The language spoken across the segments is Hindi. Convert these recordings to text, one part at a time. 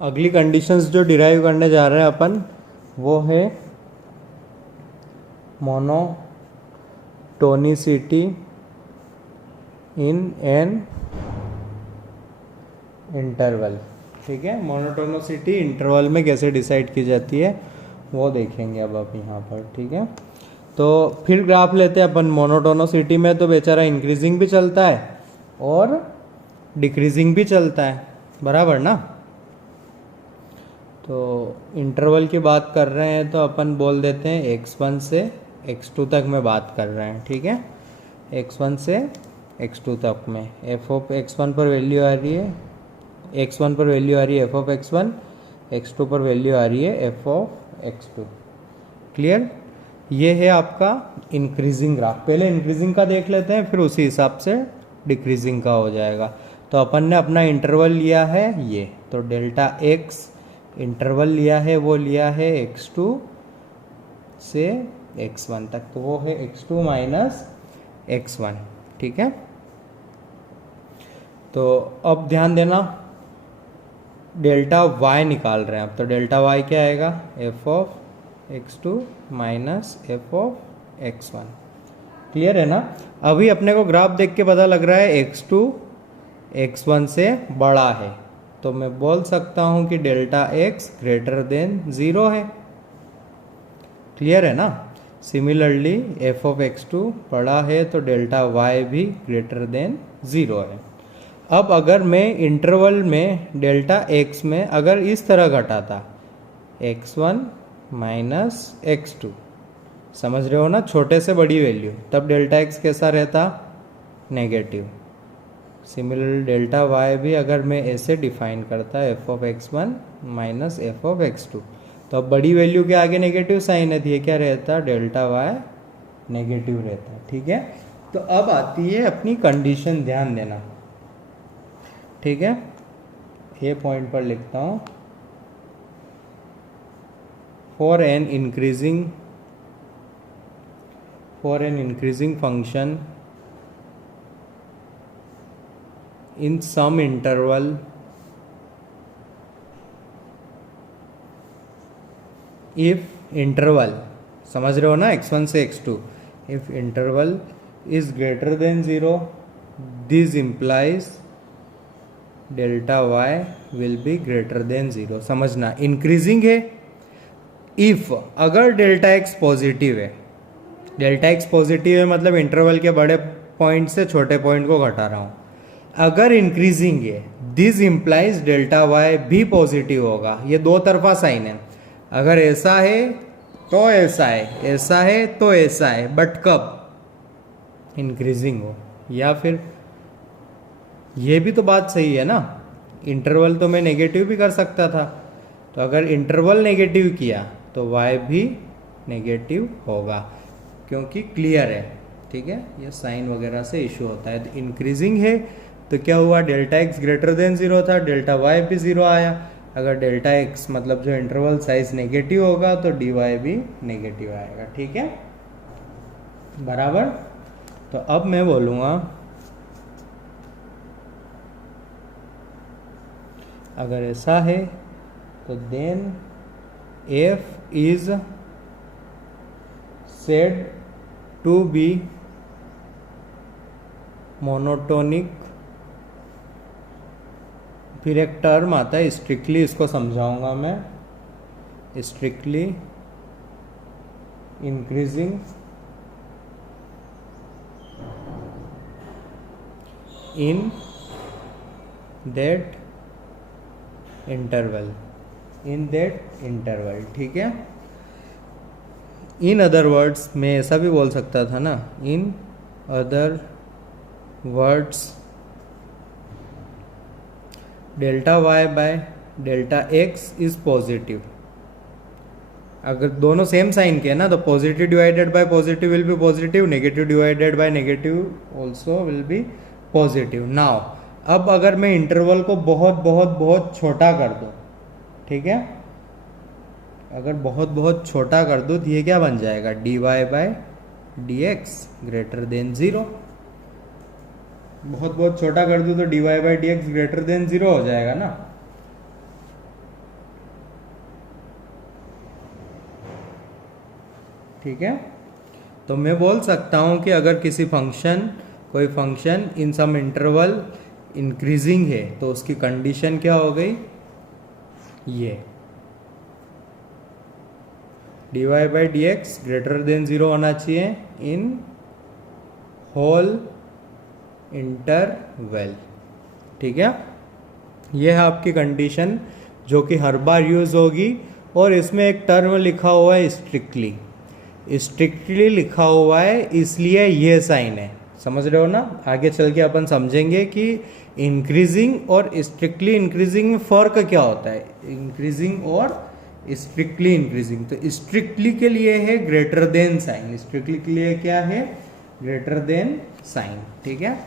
अगली कंडीशंस जो डिराइव करने जा रहे हैं अपन वो है मोनोटोनिसिटी इन एन इंटरवल। ठीक है, मोनोटोनिसिटी इंटरवल में कैसे डिसाइड की जाती है वो देखेंगे अब आप यहाँ पर। ठीक है, तो फिर ग्राफ लेते हैं अपन। मोनोटोनिसिटी में तो बेचारा इंक्रीजिंग भी चलता है और डिक्रीजिंग भी चलता है, बराबर ना। तो इंटरवल की बात कर रहे हैं तो अपन बोल देते हैं x1 से x2 तक में बात कर रहे हैं। ठीक है, x1 से x2 तक में f ऑफ x1 पर वैल्यू आ रही है, x1 पर वैल्यू आ रही है f ऑफ x1, x2 पर वैल्यू आ रही है f ऑफ x2। क्लियर? ये है आपका इंक्रीजिंग ग्राफ। पहले इंक्रीजिंग का देख लेते हैं, फिर उसी हिसाब से डिक्रीजिंग का हो जाएगा। तो अपन ने अपना इंटरवल लिया है ये, तो डेल्टा x इंटरवल लिया है वो लिया है x2 से x1 तक, तो वो है x2 माइनस x1। ठीक है, तो अब ध्यान देना डेल्टा y निकाल रहे हैं अब। तो डेल्टा y क्या आएगा? f of x2 minus f of x1। Clear है ना? अभी अपने को ग्राफ देख के पता लग रहा है x2 x1 से बड़ा है, तो मैं बोल सकता हूं कि डेल्टा x ग्रेटर देन 0 है। क्लियर है ना? सिमिलरली f ऑफ x2 बड़ा है तो डेल्टा y भी ग्रेटर देन 0 है। अब अगर मैं इंटरवल में डेल्टा x में अगर इस तरह घटाता x1 माइनस x2, समझ रहे हो ना, छोटे से बड़ी वैल्यू, तब डेल्टा x कैसा रहता? नेगेटिव। सिमिलर डेल्टा y भी अगर मैं ऐसे डिफाइन करता f of x1 minus f of x2, तो अब बड़ी वैल्यू के आगे नेगेटिव साइन है, तो ये क्या रहता? डेल्टा y नेगेटिव रहता है। ठीक है, तो अब आती है अपनी कंडीशन, ध्यान देना। ठीक है, ये पॉइंट पर लिखता हूं, for an increasing function in some interval if interval, समझ रहे हो ना, x1 से x2, if interval is greater than 0 this implies delta y will be greater than 0। समझना, इंक्रीजिंग है if अगर डेल्टा x पॉजिटिव है, डेल्टा x पॉजिटिव है मतलब इंटरवल के बड़े पॉइंट से छोटे पॉइंट को घटा रहा हूं। अगर इंक्रीजिंग है दिस इंप्लाइज डेल्टा वाई भी पॉजिटिव होगा। ये दो तरफा साइन है, अगर ऐसा है तो ऐसा है, ऐसा है तो ऐसा है, बट कब? इंक्रीजिंग हो। या फिर ये भी तो बात सही है ना, इंटरवल तो मैं नेगेटिव भी कर सकता था, तो अगर इंटरवल नेगेटिव किया तो y भी नेगेटिव होगा, क्योंकि क्लियर है। ठीक है, ये साइन वगैरह से इशू होता है। तो इंक्रीजिंग है तो क्या हुआ? डेल्टा x ग्रेटर देन 0 था, डेल्टा y भी 0 आया। अगर डेल्टा x मतलब जो इंटरवल साइज नेगेटिव होगा तो dy भी नेगेटिव आएगा। ठीक है, बराबर। तो अब मैं बोलूँगा अगर ऐसा है तो then f is said to be monotonic. फिर एक टर्म आता है स्ट्रिक्टली, इसको समझाऊंगा मैं। Strictly increasing in that interval, ठीक है। इन अदर वर्ड्स, मैं ऐसा भी बोल सकता था ना, in other words delta y by delta x is positive. अगर दोनों सेम साइन के है ना, तो positive divided by positive will be positive, negative divided by negative also will be positive. Now अब अगर मैं इंटरवल को बहुत बहुत बहुत छोटा कर दूं, ठीक है, अगर बहुत बहुत छोटा कर दूं तो ये क्या बन जाएगा? dy by dx greater than 0। बहुत बहुत छोटा कर दूं तो dy by D X greater than 0 हो जाएगा ना। ठीक है। तो मैं बोल सकता हूँ कि अगर कोई function in some interval increasing है तो उसकी कंडीशन क्या हो गई, ये dy by D X greater than 0 होना चाहिए इन होल इंटरवल। ठीक है, ये है आपकी कंडीशन जो कि हर बार यूज होगी। और इसमें एक टर्म लिखा हुआ है स्ट्रिक्टली लिखा हुआ है, इसलिए ये साइन है, समझ रहे हो ना। आगे चल के अपन समझेंगे कि इंक्रीजिंग और स्ट्रिक्टली इंक्रीजिंग में फर्क क्या होता है, इंक्रीजिंग और स्ट्रिक्टली इंक्रीजिंग। तो स्ट्रिक्टली के लिए है ग्रेटर देन साइन, स्ट्रिक्टली के लिए क्या है, ग्रेटर देन साइन। ठीक है,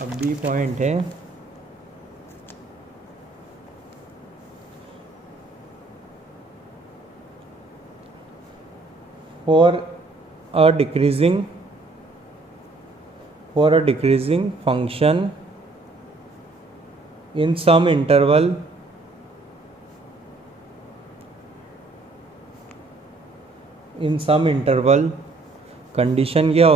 अब बी पॉइंट है for a decreasing function in some interval condition क्या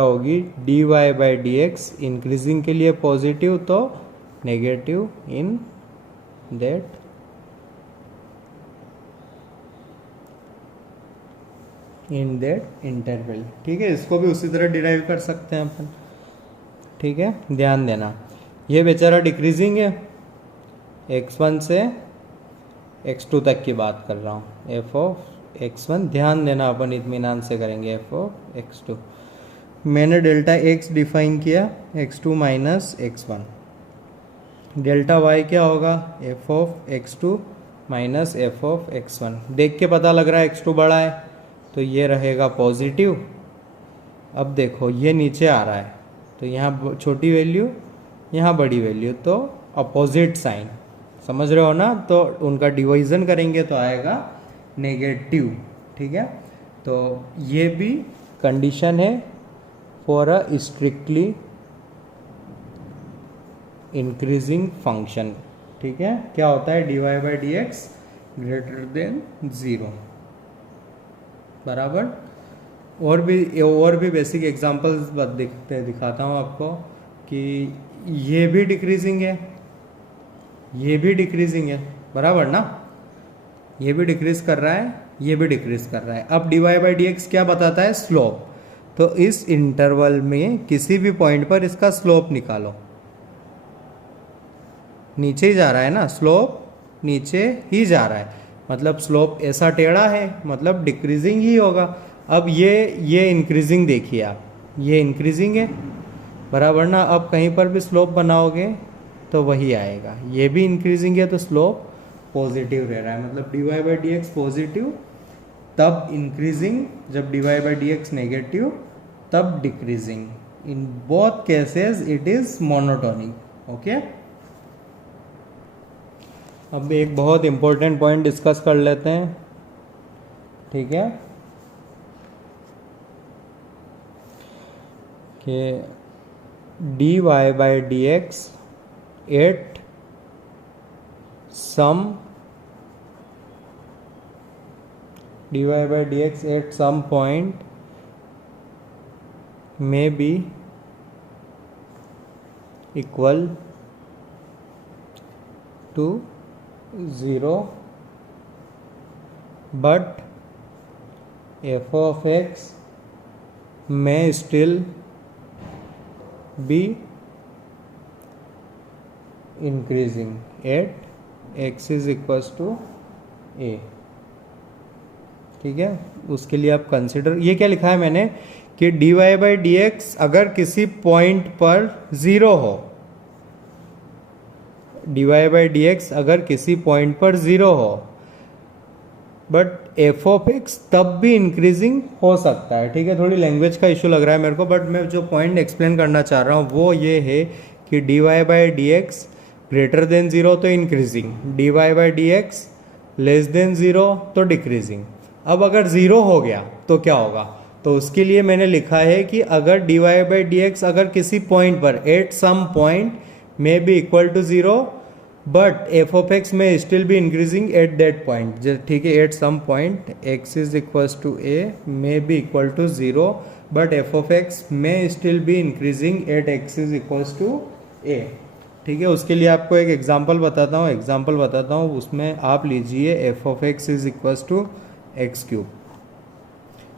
होगी, dy by D x increasing के लिए पॉजिटिव तो नेगेटिव इन दैट इंटरवल। ठीक है, इसको भी उसी तरह डिराइव कर सकते हैं अपन। ठीक है, ध्यान देना, ये बेचारा डिक्रीजिंग है, x1 से x2 तक की बात कर रहा हूँ, f ऑफ x1, ध्यान देना अपन इत्मीनान से करेंगे, f ऑफ x2। मैंने डेल्टा x डिफाइन किया, x2 minus x1, delta y क्या होगा, f of x2 minus f of x1। देख के पता लग रहा है x2 बड़ा है तो ये रहेगा पॉजिटिव। अब देखो ये नीचे आ रहा है तो यहाँ छोटी वैल्यू, यहाँ बड़ी वैल्यू, तो अपोजिट साइन, समझ रहे हो ना। तो उनका डिवीजन करेंगे तो आएगा नेगेटिव। ठीक है, तो ये भी कंडीशन है for a strictly increasing function. ठीक है, क्या होता है, dy by D X greater than 0, बराबर। और भी बेसिक एग्जांपल्स दिखाता हूँ आपको कि ये भी डिक्रीजिंग है, ये भी डिक्रीजिंग है, बराबर ना, ये भी डिक्रीज कर रहा है, ये भी डिक्रीज कर रहा है। अब dy बाई डी एक्स क्या बताता है, स्लोप। तो इस इंटरवल में किसी भी पॉइंट पर इसका स्लोप निकालो, नीचे ही जा रहा है ना, स्लोप नीचे ही जा रहा है, मतलब स्लोप ऐसा टेढ़ा है, मतलब डिक्रीजिंग ही होगा। अब ये इंक्रीजिंग देखिए आप, ये इंक्रीजिंग है, बराबर ना। अब कहीं पर भी स्लोप बनाओगे तो वही आएगा, ये भी इंक्रीजिंग है तो स्लोप पॉजिटिव रह रहा है, मतलब dy by D X positive तब इंक्रीजिंग, जब dy by D X negative तब decreasing. In both cases it is monotonic. Okay, अब एक बहुत इंपॉर्टेंट पॉइंट डिस्कस कर लेते हैं। ठीक है, कि dy by D X at some point may be equal to 0, but f of x may still be increasing at x is equals to a। ठीक है, उसके लिए आप कंसिडर, ये क्या लिखा है मैंने कि dy बाई डी एक्स अगर किसी पॉइंट पर 0 हो, dy बाई डी एक्स अगर किसी पॉइंट पर 0 हो, बट f ऑफ x तब भी इंक्रीजिंग हो सकता है। ठीक है, थोड़ी लैंग्वेज का इशू लग रहा है मेरे को, बट मैं जो पॉइंट एक्सप्लेन करना चाह रहा हूँ वो ये है कि dy by D X greater than 0 तो increasing, dy by D x less than 0 तो डिक्रीजिंग। अब अगर 0 हो गया तो क्या होगा, तो उसके लिए मैंने लिखा है कि अगर dy बाई डी एक्स अगर किसी पॉइंट पर एट सम पॉइंट में be equal to 0 but F of X में still be increasing at that point, ठीक है, at some point X is equal to A may be equal to 0, but F of X में still be increasing at X is equal to A. ठीक है, उसके लिए आपको एक एग्जांपल बताता हूँ, उसमें आप लीजिए F of X is equal to X cube.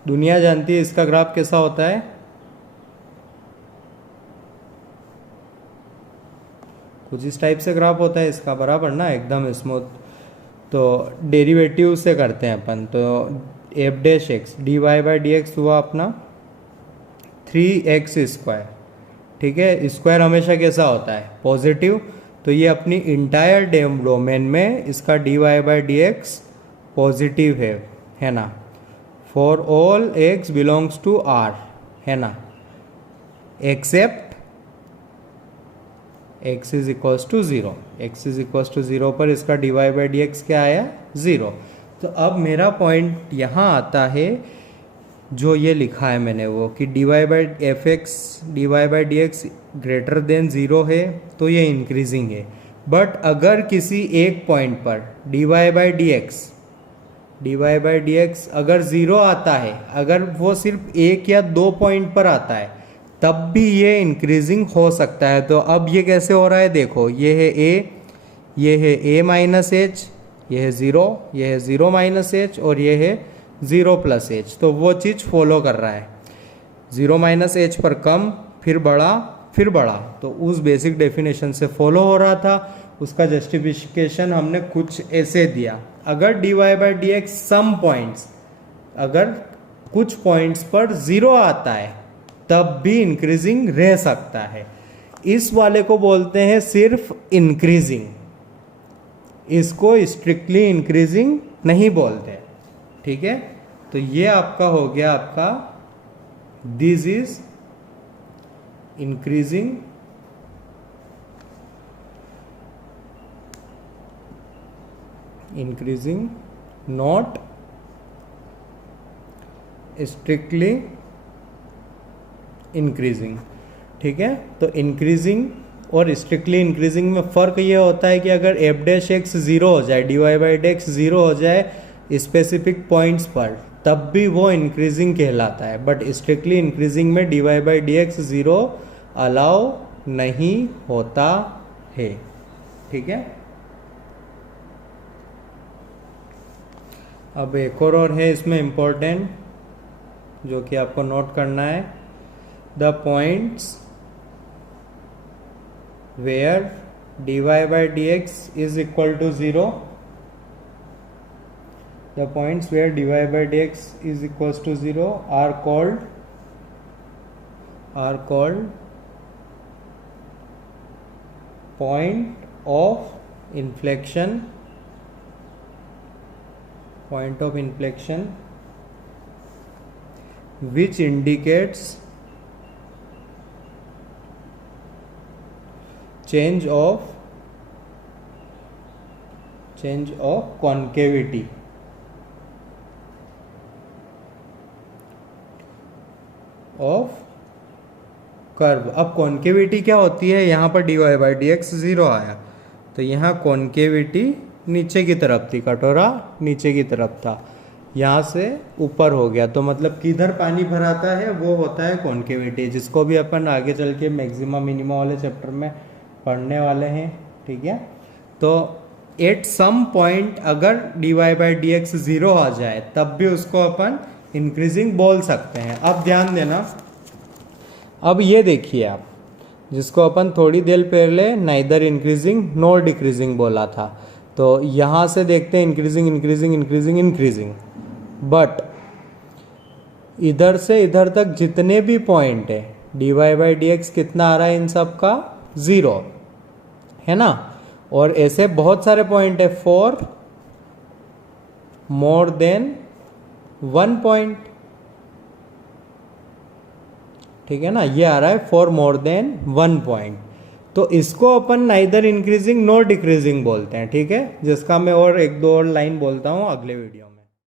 दुनिया जानती है इसका ग्राफ कैसा होता है, कुछ इस टाइप से ग्राफ होता है इसका, बराबर ना, एकदम स्मूथ। तो डेरिवेटिव से करते हैं अपन, तो F dash X D Y by D X हुआ अपना 3x स्क्वायर। ठीक है, स्क्वायर हमेशा कैसा होता है, पॉजिटिव, तो ये अपनी इंटायर डोमेन में इसका D Y by D X positive है ना, for all x belongs to R, है ना, except x is equals to 0, x is equals to 0 पर इसका D Y by D X क्या आया, 0। तो अब मेरा पॉइंट यहाँ आता है, जो ये लिखा है मैंने वो कि D Y by F X D Y by D X greater than 0 है, तो ये इंक्रीजिंग है। बट अगर किसी एक पॉइंट पर D Y by D X अगर 0 आता है, अगर वो सिर्फ एक या दो पॉइंट पर आता है, तब भी ये इंक्रीजिंग हो सकता है। तो अब ये कैसे हो रहा है, देखो, ये है a, ये है a माइनस एच, ये है 0, ये है 0 माइनस एच, और ये है 0 प्लस एच। तो वो चीज़ फॉलो कर रहा है, 0 माइनस एच पर कम, फिर बड़ा, फिर बड़ा, तो उस बेसिक डेफिनेशन से फॉलो हो रहा था। उसका जस्टिफिकेशन हमने कुछ ऐसे दिया, अगर D Y by D X some points, अगर कुछ पॉइंट्स पर 0 आता है तब भी इंक्रीजिंग रह सकता है। इस वाले को बोलते हैं सिर्फ इंक्रीजिंग, इसको स्ट्रिक्टली इंक्रीजिंग नहीं बोलते। ठीक है, तो ये आपका हो गया, आपका this is increasing, not strictly increasing. ठीक है, तो इंक्रीजिंग और स्ट्रिक्टली इंक्रीजिंग में फ़र्क ये होता है कि अगर एफ डैश एक्स 0 हो जाए, D Y by D X 0 हो जाए स्पेसिफिक पॉइंट्स पर, तब भी वो इंक्रीजिंग कहलाता है। बट स्ट्रिक्टली इंक्रीजिंग में D Y by D X 0 allow नहीं होता है। ठीक है, अब एक और है इसमें इम्पोर्टेंट, जो कि आपको नोट करना है, the points where D Y by D X is equal to 0, the points where dy by dx is equals to 0 are called point of inflection, which indicates change of concavity of curve. अब कॉन्केविटी क्या होती है, यहाँ पर D Y by D X 0 आया, तो यहाँ कॉन्केविटी नीचे की तरफ थी, कटोरा नीचे की तरफ था, यहाँ से ऊपर हो गया, तो मतलब किधर पानी भराता है वो होता है कॉन्केविटी, जिसको भी अपन आगे चल के मैक्सिमा मिनिमा वाले चैप्टर में पढ़ने वाले हैं। ठीक है, तो एट सम पॉइंट अगर D Y by D X 0 आ जाए, तब भी उसको अपन इंक्रीजिंग बोल सकते हैं। अब ध्यान देना, अब ये देखिए आप, जिसको अपन थोड़ी देर पहले नाइदर इंक्रीजिंग नॉर डिक्रीजिंग बोला था, तो यहाँ से देखते हैं इंक्रीजिंग, बट इधर से इधर तक जितने भी पॉइंट है, D Y by D X कितना आ रहा है, इन सब का 0 है ना, और ऐसे बहुत सारे पॉइंट है फॉर मोर देन 1 पॉइंट। ठीक है ना, ये आ रहा है फॉर मोर देन 1 पॉइंट, तो इसको अपन नाइदर इंक्रीजिंग नॉर डिक्रीजिंग बोलते हैं। ठीक है, जिसका मैं और एक दो और लाइन बोलता हूँ अगले वीडियो में।